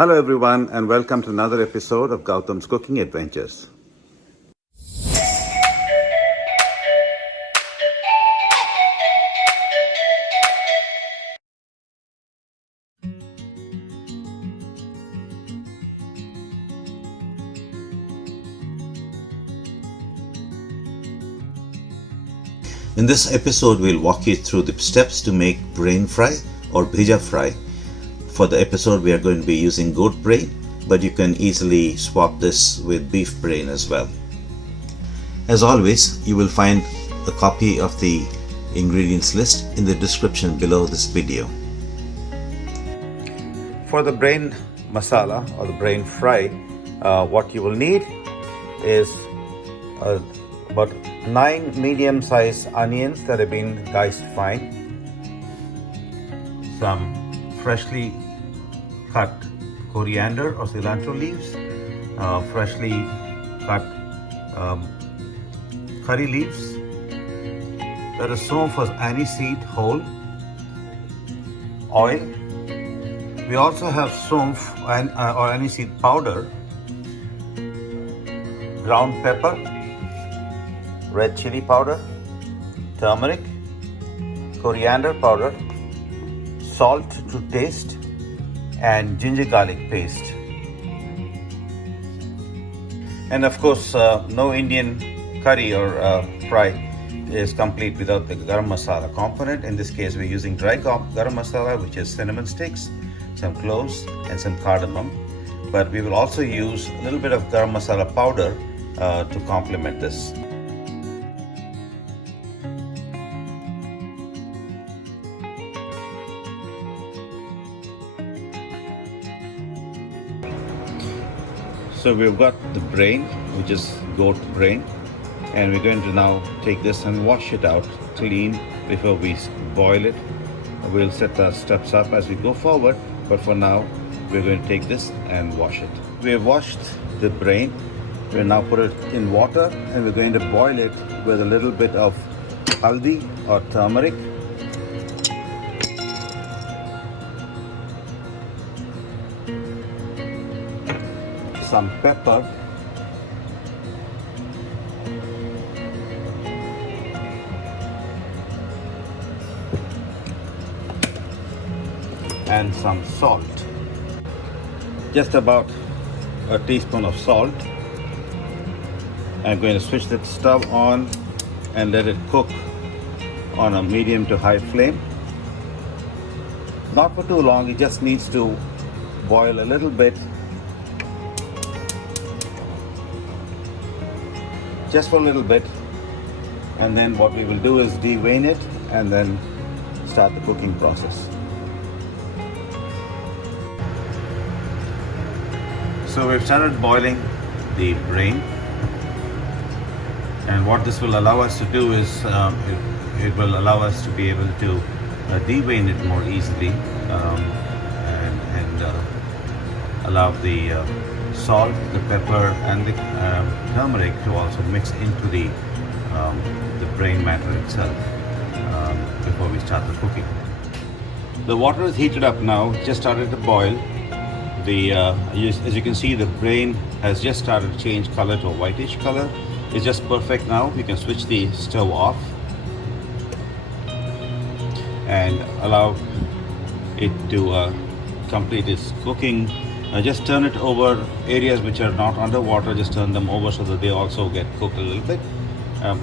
Hello, everyone, and welcome to another episode of Gautam's Cooking Adventures. In this episode, we'll walk you through the steps to make brain fry or Bheja fry. For the episode, we are going to be using goat brain, but you can easily swap this with beef brain as well. As always, you will find a copy of the ingredients list in the description below this video. For the brain masala or the brain fry, what you will need is about 9 medium-sized onions that have been diced fine, some freshly cut coriander or cilantro leaves, freshly cut curry leaves, that is sown for aniseed whole, oil. We also have somph or aniseed powder, ground pepper, red chili powder, turmeric, coriander powder, salt to taste, and ginger garlic paste. And of course, no Indian curry or fry is complete without the garam masala component. In this case, we're using dry garam masala, which is cinnamon sticks, some cloves, and some cardamom. But we will also use a little bit of garam masala powder to complement this. So we've got the brain, which is goat brain, and we're going to now take this and wash it out clean before we boil it. We'll set the steps up as we go forward, but for now we're going to take this and wash it. We have washed the brain. We'll now put it in water and we're going to boil it with a little bit of haldi or turmeric, some pepper, and some salt. Just about a teaspoon of salt. I'm going to switch the stove on and let it cook on a medium to high flame. Not for too long, it just needs to boil a little bit. Just for a little bit, and then what we will do is devein it and then start the cooking process. So we've started boiling the brain, and what this will allow us to do is it will allow us to be able to devein it more easily and allow the salt, the pepper, and the turmeric to also mix into the brain matter itself before we start the cooking. The water is heated up now, just started to boil. As you can see, the brain has just started to change color to a whitish color. It's just perfect now. We can switch the stove off and allow it to complete its cooking. Just turn it over. Areas which are not underwater, just turn them over so that they also get cooked a little bit.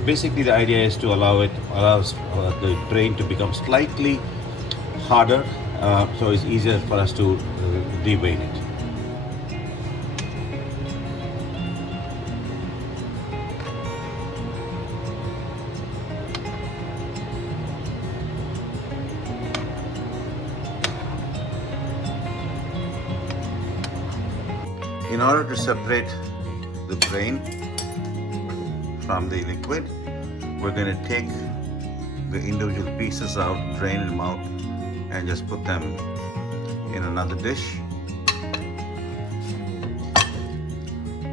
Basically, the idea is to allows the brain to become slightly harder, so it's easier for us to devein it. In order to separate the brain from the liquid, we're going to take the individual pieces out, drain them out, and just put them in another dish.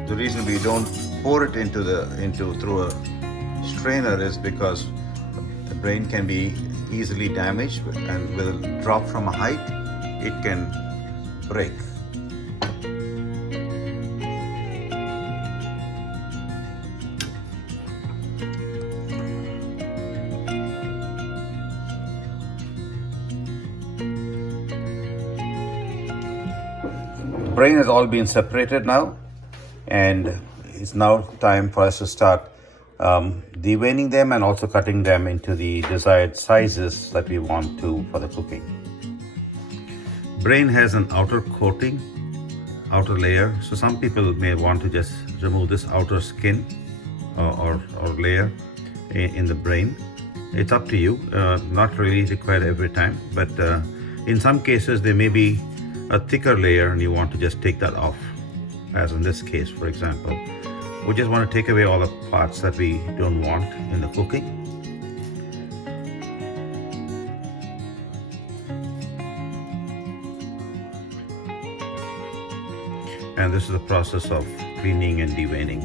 The reason we don't pour it through a strainer is because the brain can be easily damaged, and with a drop from a height, it can break. brain has all been separated now, and it's now time for us to start deveining them and also cutting them into the desired sizes that we want to for the cooking. Brain has an outer coating, outer layer, so some people may want to just remove this outer skin or layer in the brain. It's up to you, not really required every time, but in some cases there may be a thicker layer and you want to just take that off, as in this case, for example. We just want to take away all the parts that we don't want in the cooking. And this is the process of cleaning and deveining.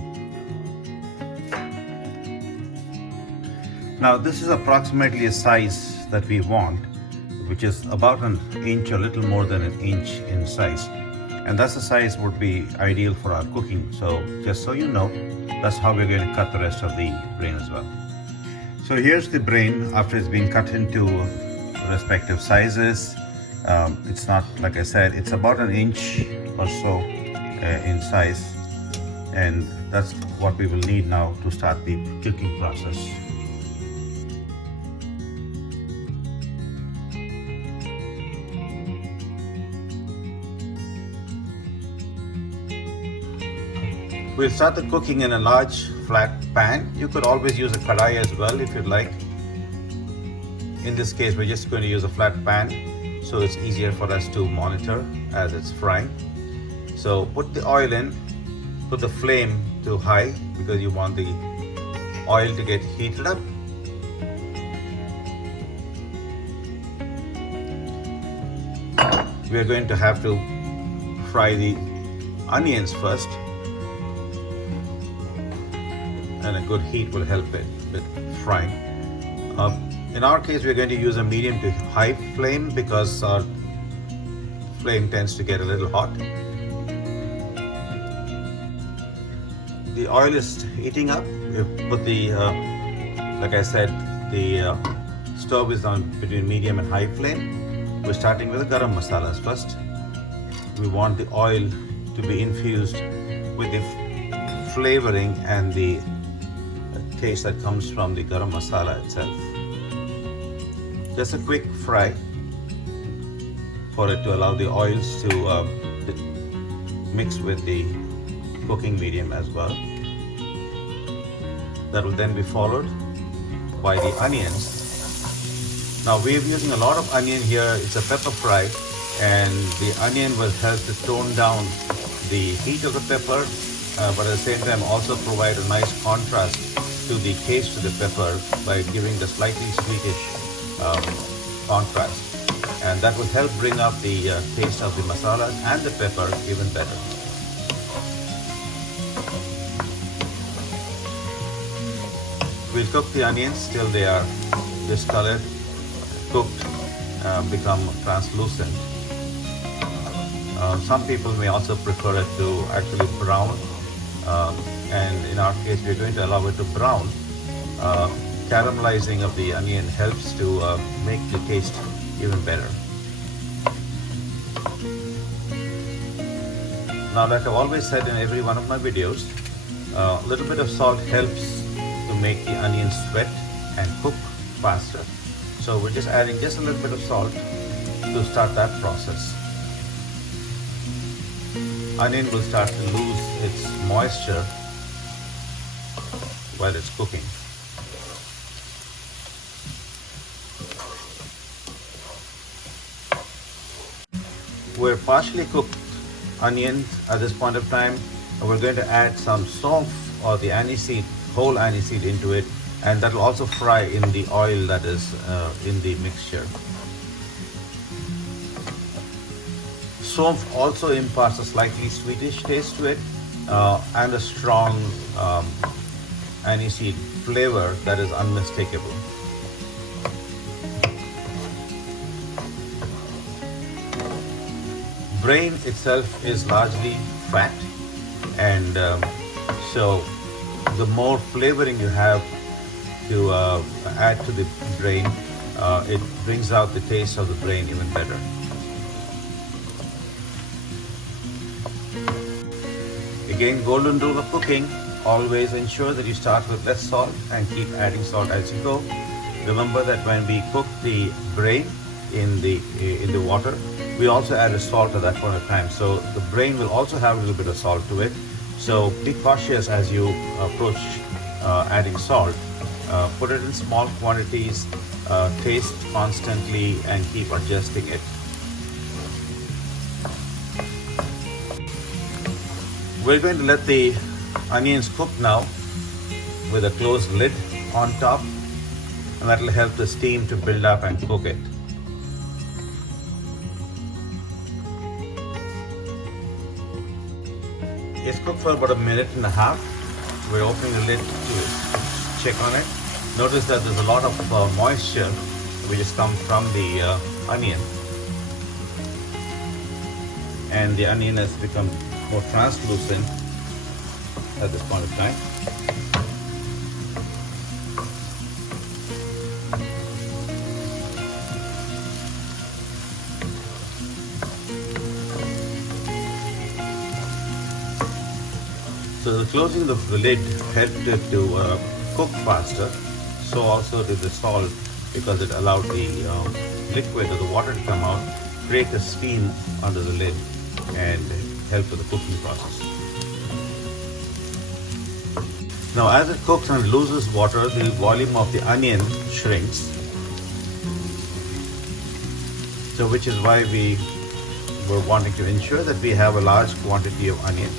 Now this is approximately a size that we want, which is about an inch or a little more than an inch in size. And that's the size would be ideal for our cooking. So just so you know, that's how we're going to cut the rest of the brain as well. So here's the brain after it's been cut into respective sizes. It's not, like I said, it's about an inch or so in size. And that's what we will need now to start the cooking process. We'll start the cooking in a large flat pan. You could always use a kadai as well if you'd like. In this case, we're just going to use a flat pan, so it's easier for us to monitor as it's frying. So put the oil in, put the flame to high because you want the oil to get heated up. We are going to have to fry the onions first, and a good heat will help it with frying. In our case, we're going to use a medium to high flame because our flame tends to get a little hot. The oil is heating up. We put the, like I said, the stove is on between medium and high flame. We're starting with the garam masalas first. We want the oil to be infused with the flavoring and the taste that comes from the garam masala itself. Just a quick fry for it to allow the oils to mix with the cooking medium as well. That will then be followed by the onions. Now we're using a lot of onion here. It's a pepper fry, and the onion will help to tone down the heat of the pepper, but at the same time also provide a nice contrast to the taste of the pepper by giving the slightly sweetish contrast, and that will help bring up the taste of the masalas and the pepper even better. We'll cook the onions till they are discolored, cooked, become translucent. Some people may also prefer it to actually brown. And in our case, we're going to allow it to brown. Caramelizing of the onion helps to make the taste even better. Now, like I've always said in every one of my videos, a little bit of salt helps to make the onions sweat and cook faster. So we're just adding just a little bit of salt to start that process. Onion will start to lose its moisture while it's cooking. We're partially cooked onions at this point of time, and we're going to add some saunf or the aniseed, whole aniseed into it, and that will also fry in the oil that is in the mixture. Saunf also imparts a slightly sweetish taste to it and a strong aniseed flavor that is unmistakable. Brain itself is largely fat, and so the more flavoring you have to add to the brain, it brings out the taste of the brain even better. Again, golden rule of cooking, always ensure that you start with less salt and keep adding salt as you go. Remember that when we cook the brain in the water, we also added salt at that point of time. So the brain will also have a little bit of salt to it. So be cautious as you approach adding salt. Put it in small quantities, taste constantly and keep adjusting it. We're going to let the onions cook now with a closed lid on top, and that will help the steam to build up and cook it. It's cooked for about a minute and a half. We're opening the lid to check on it. Notice that there's a lot of moisture which has come from the onion, and the onion has become more translucent at this point of time. So the closing of the lid helped it to cook faster. So also did the salt, because it allowed the liquid or the water to come out, create a steam under the lid and help with the cooking process. Now as it cooks and loses water, the volume of the onion shrinks. So which is why we were wanting to ensure that we have a large quantity of onion.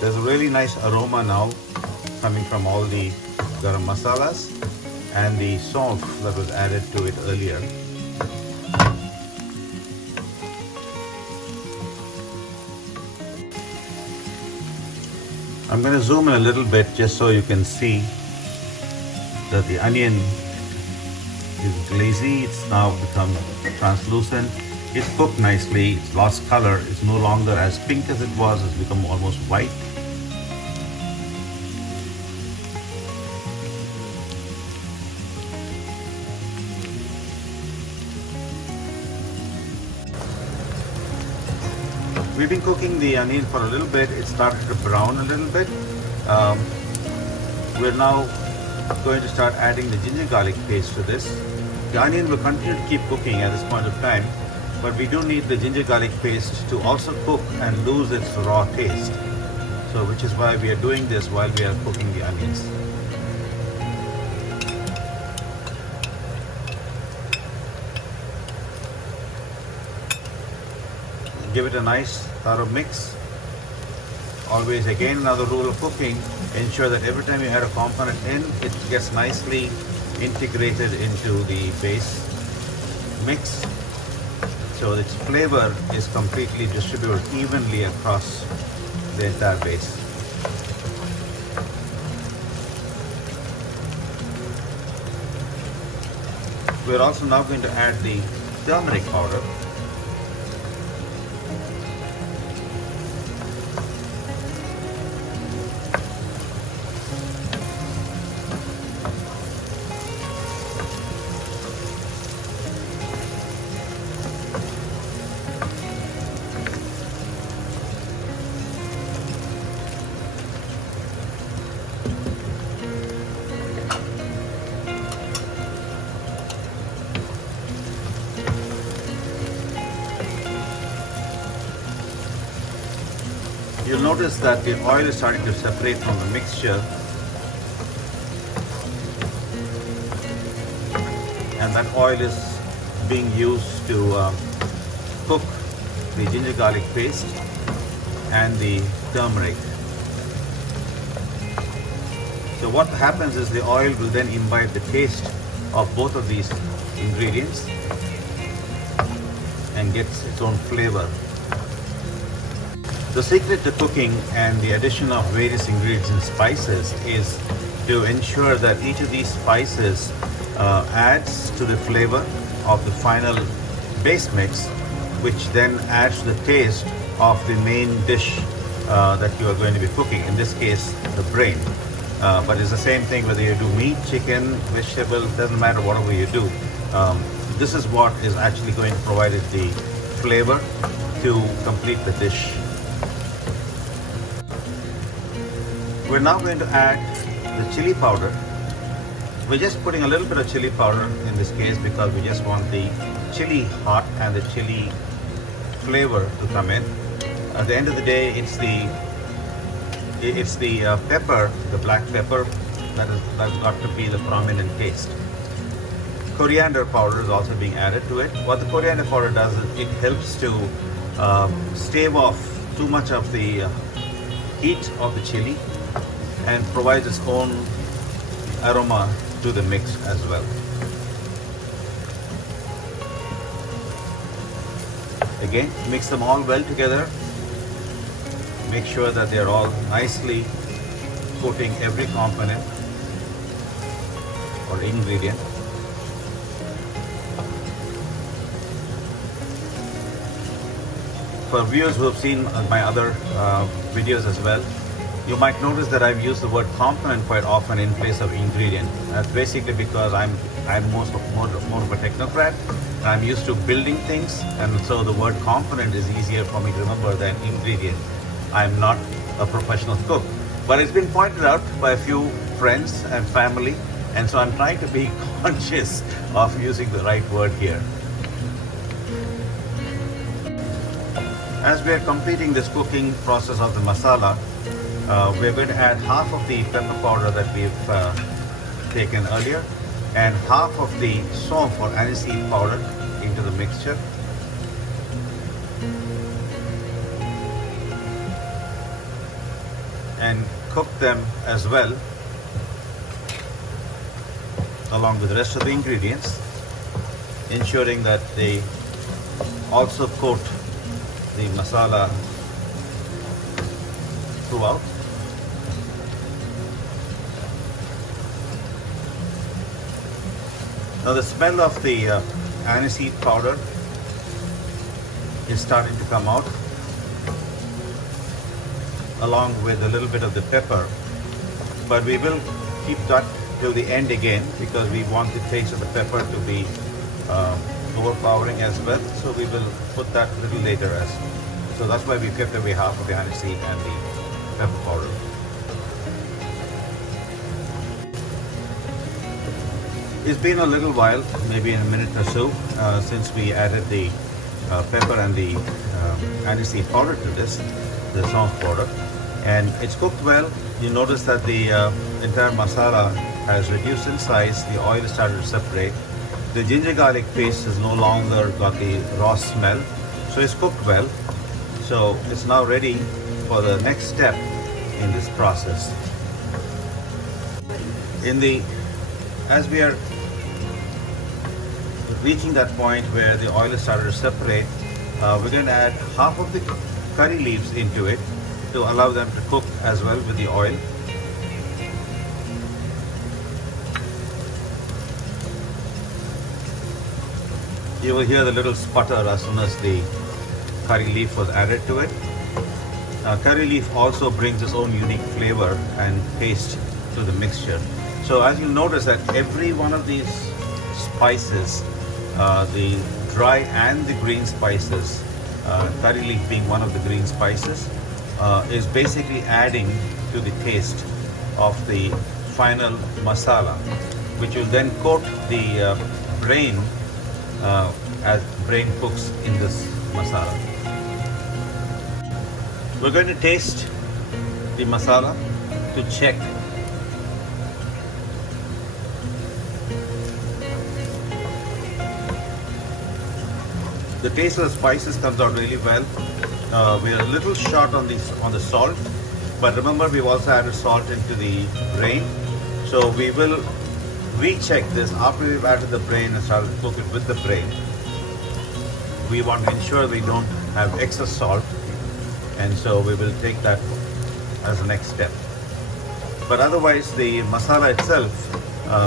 There's a really nice aroma now coming from all the garam masalas and the salt that was added to it earlier. I'm going to zoom in a little bit just so you can see that the onion is glazy. It's now become translucent. It's cooked nicely. It's lost color. It's no longer as pink as it was. It's become almost white. We've been cooking the onion for a little bit. It started to brown a little bit. We're now going to start adding the ginger garlic paste to this. The onion will continue to keep cooking at this point of time, but we do need the ginger garlic paste to also cook and lose its raw taste. So which is why we are doing this while we are cooking the onions. Give it a nice thorough mix. Always, again, another rule of cooking, ensure that every time you add a component in, it gets nicely integrated into the base mix, so its flavor is completely distributed evenly across the entire base. We're also now going to add the turmeric powder. You'll notice that the oil is starting to separate from the mixture, and that oil is being used to cook the ginger garlic paste and the turmeric. So what happens is the oil will then imbibe the taste of both of these ingredients and gets its own flavor. The secret to cooking and the addition of various ingredients and spices is to ensure that each of these spices adds to the flavor of the final base mix, which then adds to the taste of the main dish that you are going to be cooking, in this case the brain. But it's the same thing whether you do meat, chicken, vegetable, doesn't matter, whatever you do. This is what is actually going to provide it the flavor to complete the dish. We're now going to add the chili powder. We're just putting a little bit of chili powder in this case because we just want the chili hot and the chili flavor to come in. At the end of the day, it's the pepper, the black pepper, that's got to be the prominent taste. Coriander powder is also being added to it. What the coriander powder does is it helps to stave off too much of the heat of the chili and provides its own aroma to the mix as well. Again, mix them all well together. Make sure that they're all nicely coating every component or ingredient. For viewers who have seen my other videos as well, you might notice that I've used the word component quite often in place of ingredient. That's basically because I'm more of a technocrat. I'm used to building things, and so the word component is easier for me to remember than ingredient. I'm not a professional cook, but it's been pointed out by a few friends and family, and so I'm trying to be conscious of using the right word here. As we are completing this cooking process of the masala, we're going to add half of the pepper powder that we've taken earlier and half of the soap or aniseed powder into the mixture. And cook them as well along with the rest of the ingredients, ensuring that they also coat the masala throughout. Now the smell of the aniseed powder is starting to come out, along with a little bit of the pepper, but we will keep that till the end again because we want the taste of the pepper to be overpowering as well, so we will put that a little later as well. So that's why we kept away half of the aniseed and the pepper powder. It's been a little while, maybe in a minute or so, since we added the pepper and the aniseed powder to this, the sauce powder, and it's cooked well. You notice that the entire masala has reduced in size, the oil has started to separate. The ginger garlic paste has no longer got the raw smell, so it's cooked well. So it's now ready for the next step in this process. As we are reaching that point where the oil has started to separate, we're going to add half of the curry leaves into it to allow them to cook as well with the oil. You will hear the little sputter as soon as the curry leaf was added to it. Curry leaf also brings its own unique flavor and taste to the mixture. So as you notice that every one of these spices, the dry and the green spices, curry leaf being one of the green spices, is basically adding to the taste of the final masala, which will then coat the brain as brain cooks in this masala. We're going to taste the masala to check the taste of the spices comes out really well. We are a little short on the salt, but remember we've also added salt into the brain, so we will recheck this after we've added the brain and started to cook it with the brain. We want to ensure we don't have excess salt, and so we will take that as the next step. But otherwise the masala itself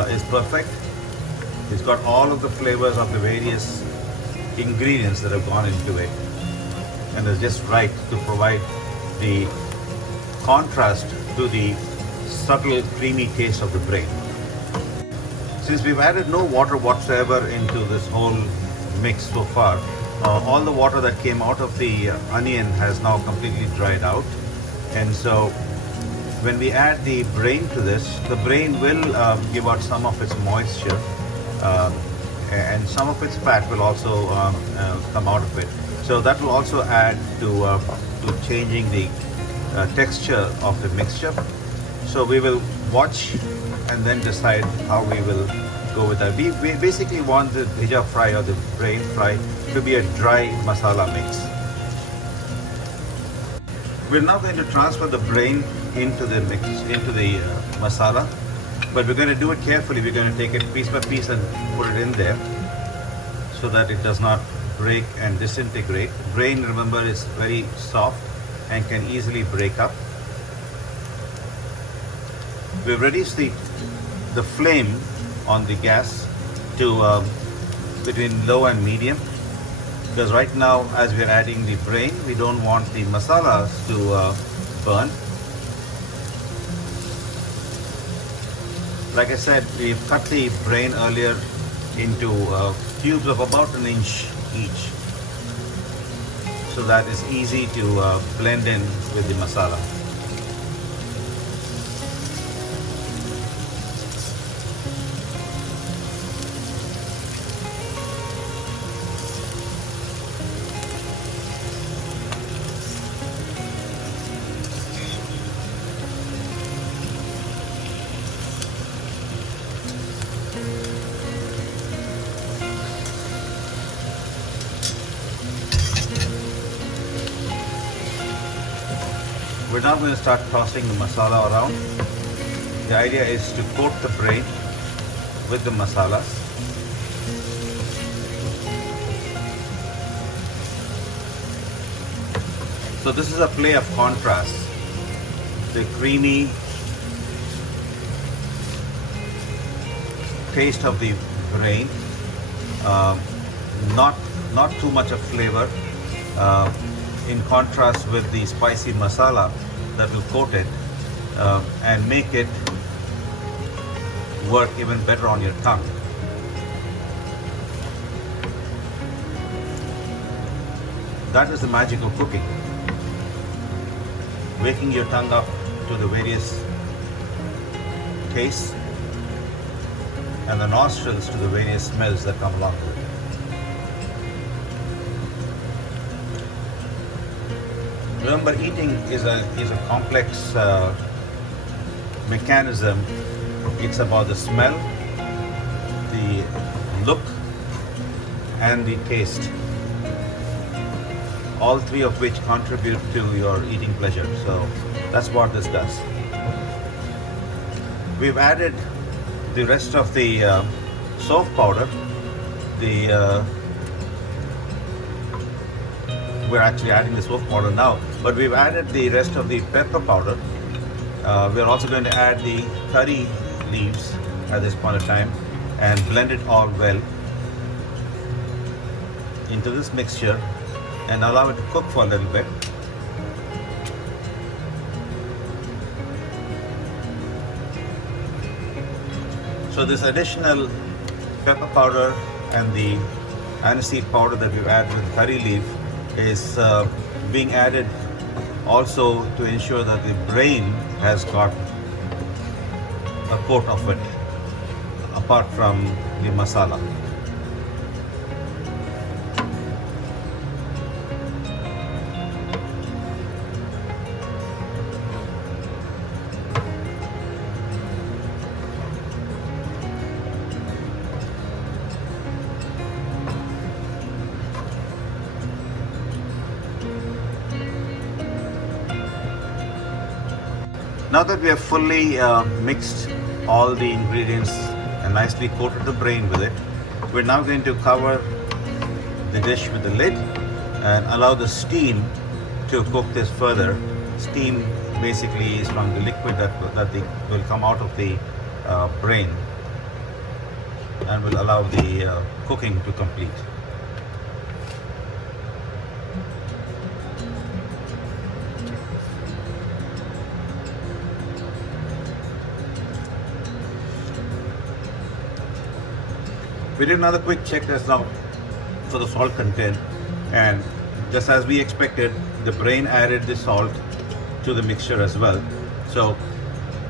is perfect. It's got all of the flavors of the various ingredients that have gone into it, and it's just right to provide the contrast to the subtle creamy taste of the brain. Since we've added no water whatsoever into this whole mix so far, all the water that came out of the onion has now completely dried out. And so when we add the brain to this, the brain will give out some of its moisture, and some of its fat will also come out of it. So that will also add to changing the texture of the mixture. So we will watch and then decide how we will go with that. We basically want the bheja fry or the brain fry to be a dry masala mix. We're now going to transfer the brain into the mix, into the masala, but we're going to do it carefully. We're going to take it piece by piece and put it in there so that it does not break and disintegrate. Brain, remember, is very soft and can easily break up. We've reduced the flame on the gas to between low and medium, because right now, as we're adding the brain, we don't want the masalas to burn. Like I said, we've cut the brain earlier into cubes of about an inch each, so that it's easy to blend in with the masala. We're now going to start tossing the masala around. The idea is to coat the brain with the masalas. So this is a play of contrast. The creamy taste of the brain, not too much of flavor, in contrast with the spicy masala that will coat it and make it work even better on your tongue. That is the magic of cooking. Waking your tongue up to the various tastes and the nostrils to the various smells that come along with it. Remember, eating is a complex mechanism. It's about the smell, the look, and the taste. All three of which contribute to your eating pleasure. So that's what this does. We've added the rest of the soap powder. We're actually adding the soap powder now, but we've added the rest of the pepper powder. We're also going to add the curry leaves at this point of time and blend it all well into this mixture and allow it to cook for a little bit. So this additional pepper powder and the aniseed powder that we've added with curry leaf is being added also to ensure that the brain has got a coat of it apart from the masala. Now that we have fully mixed all the ingredients and nicely coated the brain with it, we're now going to cover the dish with the lid and allow the steam to cook this further. Steam basically is from the liquid that will come out of the brain and will allow the cooking to complete. We did another quick check just now for the salt content, and just as we expected, the brain added the salt to the mixture as well. So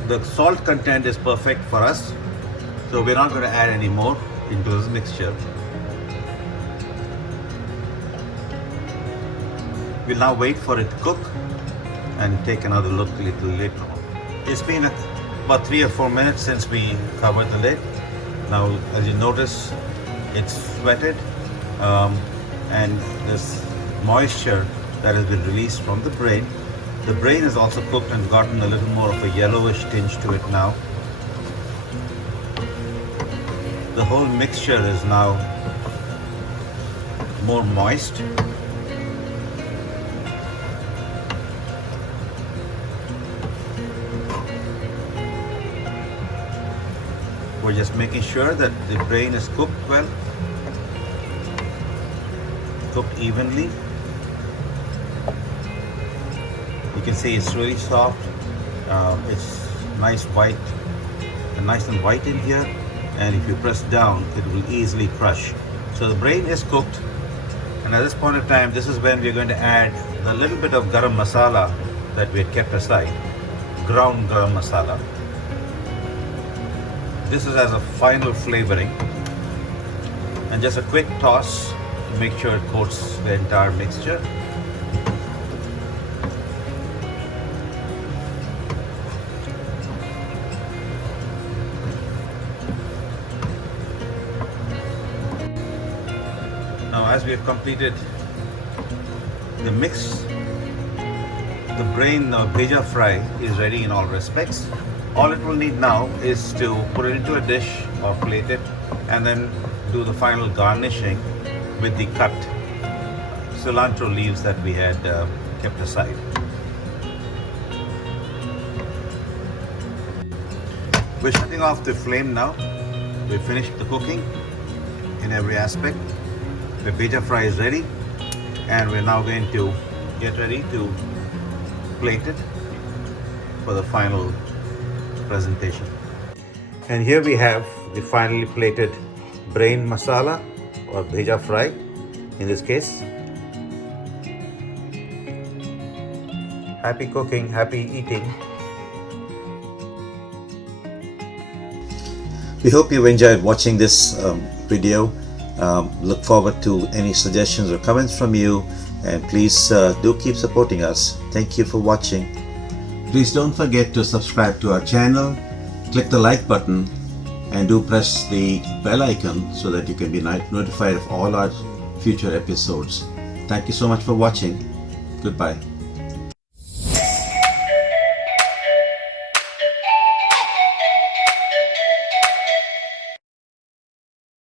the salt content is perfect for us. So we're not going to add any more into this mixture. We'll now wait for it to cook and take another look a little later on. It's been about 3 or 4 minutes since we covered the lid. Now, as you notice, it's sweated, and this moisture that has been released from the brain. The brain is also cooked and gotten a little more of a yellowish tinge to it now. The whole mixture is now more moist. We're just making sure that the brain is cooked well, cooked evenly. You can see it's really soft. It's nice and white in here. And if you press down, it will easily crush. So the brain is cooked. And at this point of time, this is when we're going to add the little bit of garam masala that we had kept aside, ground garam masala. This is as a final flavoring, and just a quick toss to make sure it coats the entire mixture. Now, as we have completed the mix, the brain Bheja fry is ready in all respects. All it will need now is to put it into a dish or plate it, and then do the final garnishing with the cut cilantro leaves that we had kept aside. We're shutting off the flame now. We've finished the cooking in every aspect. The Bheja fry is ready, and we're now going to get ready to plate it for the final presentation. And here we have the finally plated brain masala or Bheja fry in this case. Happy cooking, happy eating. We hope you enjoyed watching this video. Look forward to any suggestions or comments from you, and please do keep supporting us. Thank you for watching. Please don't forget to subscribe to our channel, click the like button, and do press the bell icon so that you can be notified of all our future episodes. Thank you so much for watching. Goodbye.